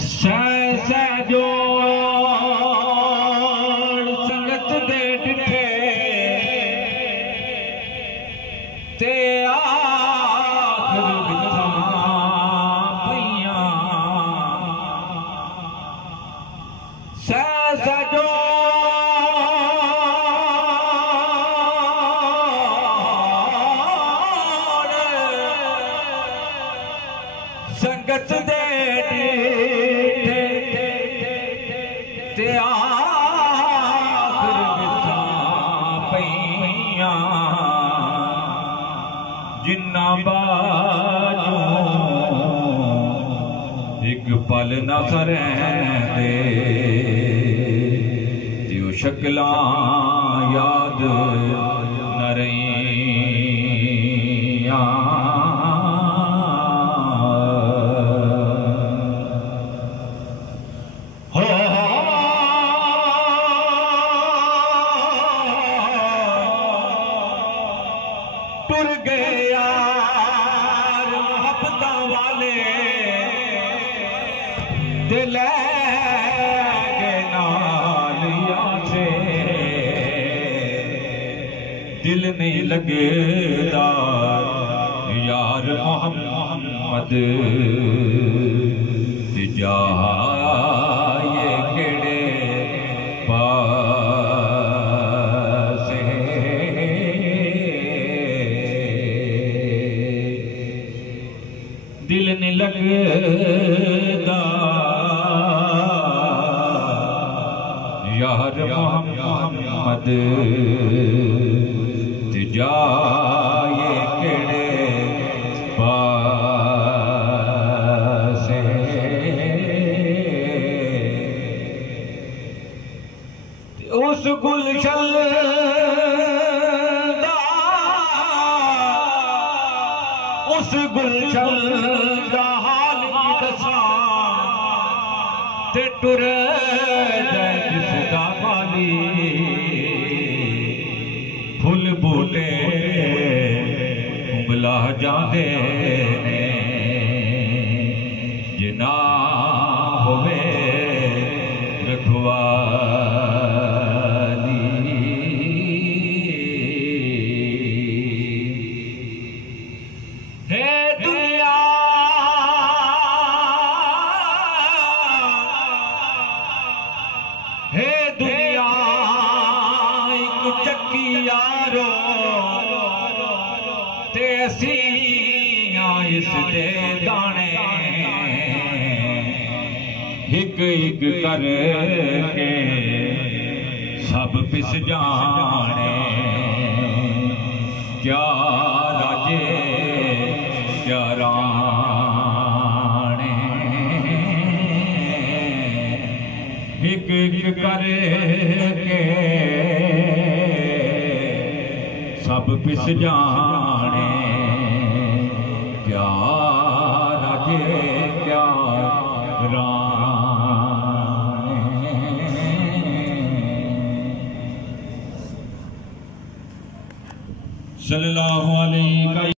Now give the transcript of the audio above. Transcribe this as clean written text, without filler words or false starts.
जो संगत दे डिठे ते आखिर बिथा पईयां जो संगत दे ते आखिर बिथा पईयां जिन्ना बाजू एक पल न सरेंदे जो शक्लां याद न रहियां टुर गए यार मोहब्बतां वाले दिल के नाल से दिल नहीं लगेदा यार मोहम्मद जाए केड़े पासे दिल नहीं लगदा यार मोहम्मद जाए केड़े पासे उस गुलशन उस गुलशन दा हाल की दसा ते टुर जाए जिसदा वाली फुल बूटे उंगला जाते ने जिना होवे रखवाली हे दुनिया एक चक्की यारो ते असीं इस दे दाने एक एक करके सब पिस जाने क्या राजे क्या राणे एक एक करके सब पिस जाने क्या राजे क्या राणे सल्लल्लाहु अलैहि